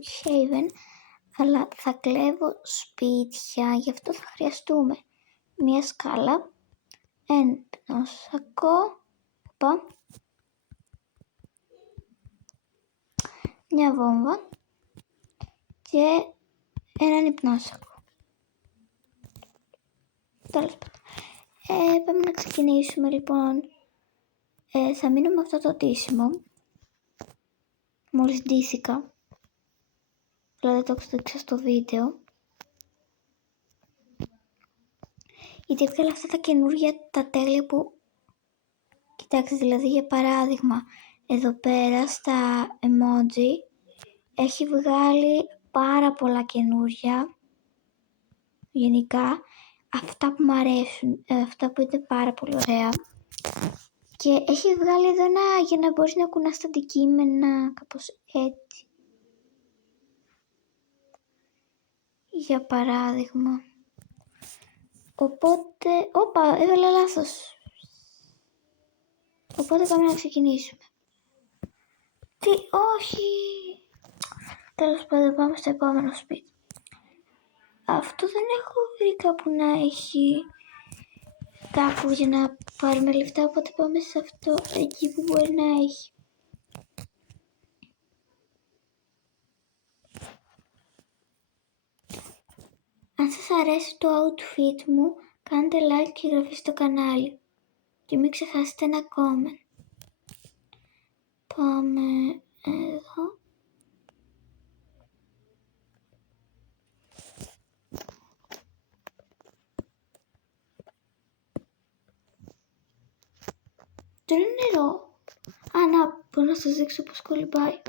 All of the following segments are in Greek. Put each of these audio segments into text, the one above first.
Brookhaven, αλλά θα κλέβω σπίτια, γι' αυτό θα χρειαστούμε μία σκάλα, ένα πνόσακο, μια βόμβα και έναν υπνόσακο. Τέλος πάντων. Πάμε να ξεκινήσουμε λοιπόν. Θα μείνω με αυτό το ντύσιμο. Μόλις ντύθηκα. Δηλαδή το εξέδειξα στο βίντεο. Γιατί έβγαλα αυτά τα καινούργια τα τέλεια που... Κοιτάξτε, δηλαδή για παράδειγμα, εδώ πέρα στα emoji έχει βγάλει πάρα πολλά καινούργια. Γενικά, αυτά που μου αρέσουν, αυτά που είναι πάρα πολύ ωραία. Και έχει βγάλει εδώ ένα για να μπορείς να κουνάς τα αντικείμενα, κάπως έτσι. Για παράδειγμα. Οπότε, έβαλα λάθος. Οπότε πάμε να ξεκινήσουμε. Τι, όχι. Τέλος πάντων, πάμε στο επόμενο σπίτι. Αυτό δεν έχω βρει κάπου να έχει κάπου για να πάρουμε λεφτά, οπότε πάμε σε αυτό εκεί που μπορεί να έχει. Αν σας αρέσει το outfit μου, κάντε like και εγγραφή στο κανάλι. Και μην ξεχάσετε ένα comment. Πάμε εδώ. Δεν είναι νερό. Να, μπορώ να σας δείξω πώς κολυμπάει.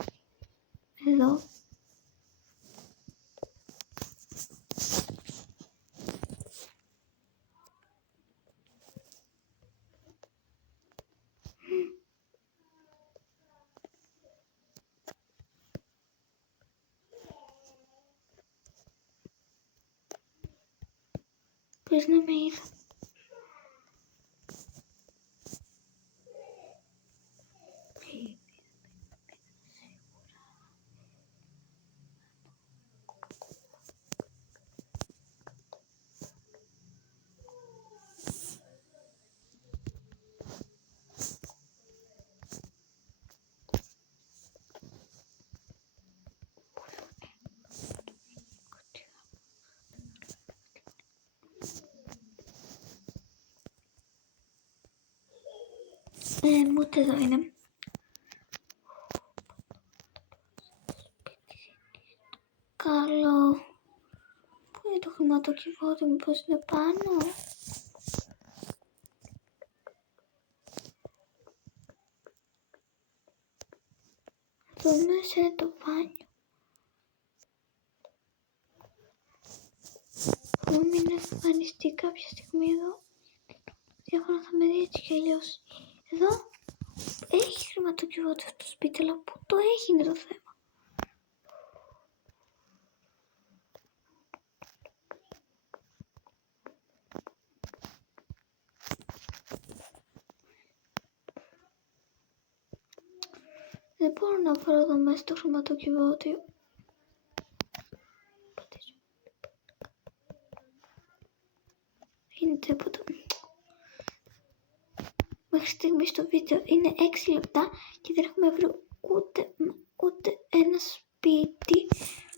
Εδώ. Πες να με είδα. Ούτε εδώ είναι. Καλό. Πού είναι το χρηματοκιβώτιο, μήπως είναι πάνω? Εδώ μέσα είναι το μπάνιο. Μου μην εμφανιστεί κάποια στιγμή εδώ. Διάφορα θα με δει έτσι κι αλλιώς. Εδώ έχει χρηματοκιβώτιο αυτό το σπίτι, αλλά πού το έχει είναι το θέμα. Δεν μπορώ να βρω εδώ μέσα το χρηματοκιβώτιο. Είναι τίποτα. Μέχρι στιγμής το βίντεο είναι 6 λεπτά και δεν έχουμε βρει ούτε ένα σπίτι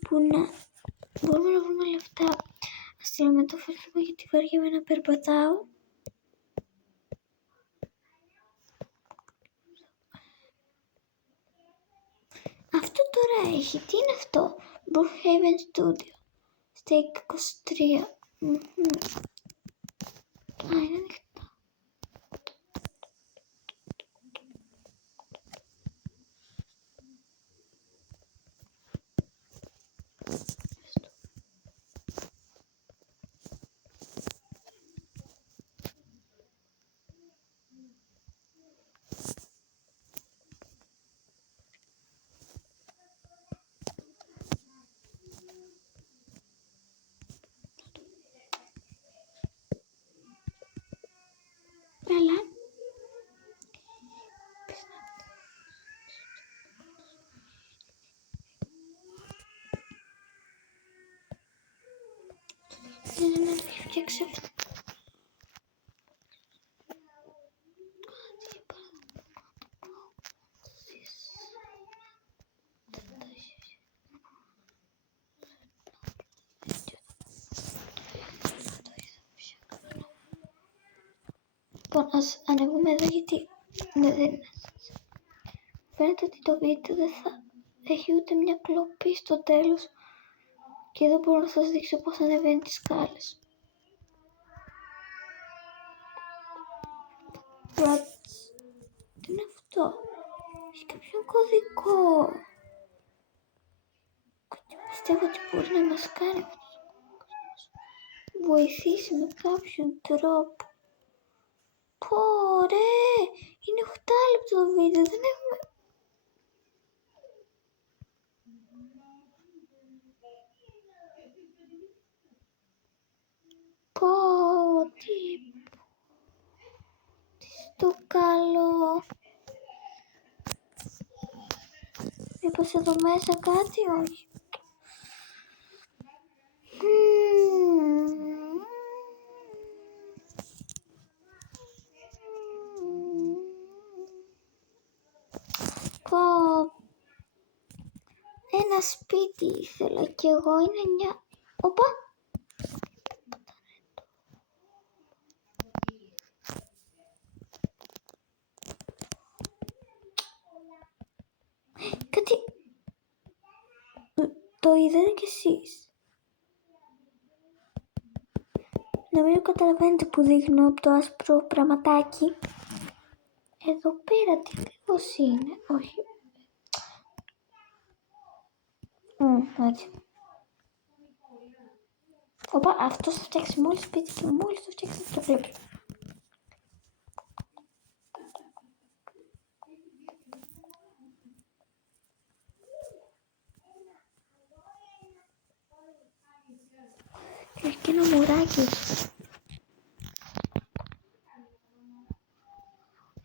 που να μπορούμε να βρούμε λεφτά. Ας στείλουμε το Facebook γιατί βαριέμαι να περπατάω. Αυτό τώρα έχει. Τι είναι αυτό? Brookhaven Studio. Stake 23. Είναι ανοιχτά. Έλα. Λοιπόν, ας ανεβούμε εδώ γιατί φαίνεται ότι το βίντεο δεν θα έχει ούτε μια κλοπή στο τέλος και εδώ μπορώ να σας δείξω πώς ανεβαίνει τις σκάλες. Τι είναι αυτό? Έχει κάποιο κωδικό. Πιστεύω ότι μπορεί να μας κάνει βοηθήσει με κάποιον τρόπο. Πω ρε, είναι 8 λεπτό το βίντεο, δεν έχουμε... Πω, τι στο καλό. Μήπως εδώ μέσα κάτι, όχι. Πω, ένα σπίτι ήθελα κι εγώ, είναι μια... Οπα! Κάτι... Το είδατε κι εσείς? Νομίζω καταλαβαίνετε που δείχνω από το άσπρο πραγματάκι. Εδώ πέρα τι ακριβώς είναι? Όχι. Έτσι. Οπα, αυτός θα φτιάξει μόλις σπίτι και μόλις το φτιάξει θα το βλέπεις. Έχει και ένα μουράκι.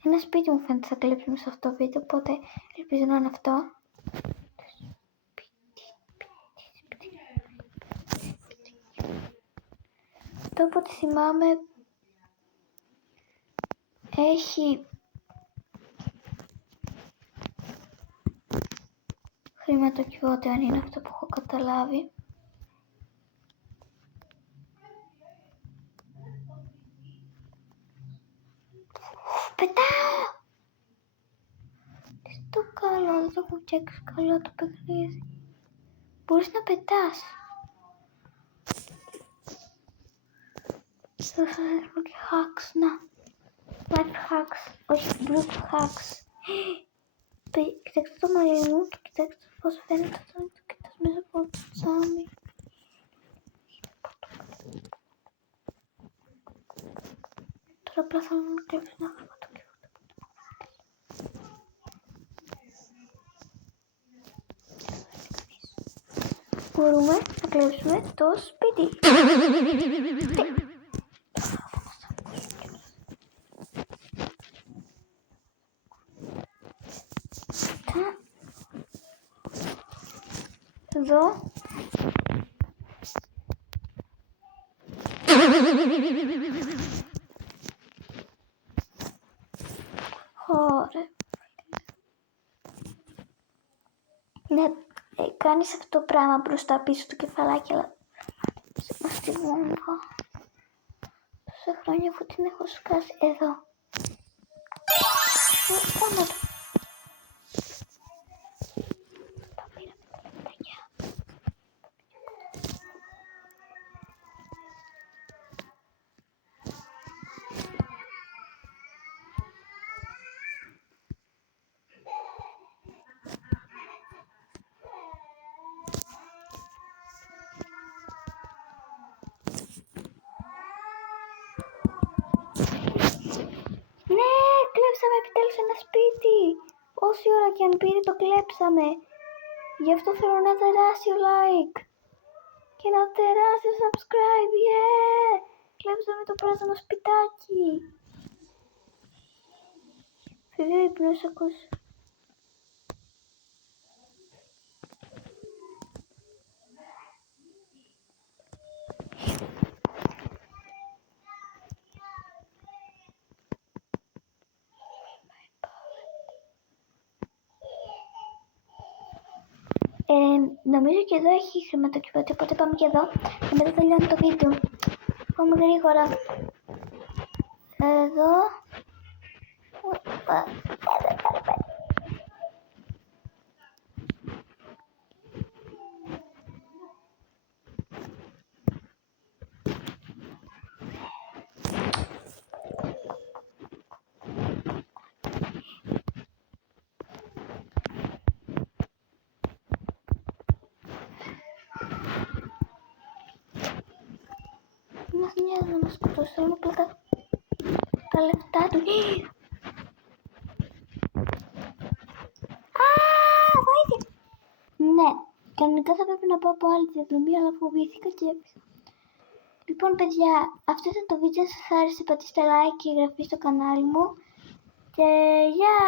Ένα σπίτι μου φαίνεται θα κλέψουμε σε αυτό το βίντεο, οπότε ελπίζω να είναι αυτό. Αυτό από ό,τι θυμάμαι έχει χρηματοκιβώτιο, αν είναι αυτό που έχω καταλάβει. Πετάω! Τι στο καλό, δεν το έχω φτιάξει καλά το παιχνίδι. Μπορείς να πετάς. Θα σας δείχνω και hacks, να. Life hacks, όχι brute hacks. Κοιτάξτε το μαλλί μου και κοιτάξτε πώς φαίνεται όταν το κοιτάς μέσα από το τσάμι. Τώρα απλά θέλω να κλέψω ένα χρηματοκιβώτιο. Μπορούμε να κλέψουμε το σπίτι. Εδώ. Ωραία. Ναι, κάνεις αυτό το πράγμα μπροστά πίσω του κεφαλάκι, αλλά στη βόμβα. Τόσα χρόνια που την έχω σκάσει. Εδώ. Πάνω το. Ναι, κλέψαμε επιτέλους ένα σπίτι. Όση ώρα και αν πήρε το κλέψαμε. Γι' αυτό θέλω ένα τεράστιο like. Και ένα τεράστιο subscribe. Yeah! Κλέψαμε το πράσινο σπιτάκι. Φεβεί ύπνος ακούς. Νομίζω και εδώ έχει χρηματοκιβώτιο, οπότε πάμε και εδώ και μετά τελειώνει το βίντεο. Πάμε γρήγορα. Εδώ. Μας νοιάζει να μας σκοτώσει, θέλουμε απλά τα λεφτά του. Βοήθεια! Ναι, κανονικά θα πρέπει να πάω από άλλη διαδρομή, αλλά φοβήθηκα και έπεσα. Λοιπόν παιδιά, αυτό ήταν το βίντεο, αν σας άρεσε πατήστε like και εγγραφή στο κανάλι μου και γεια!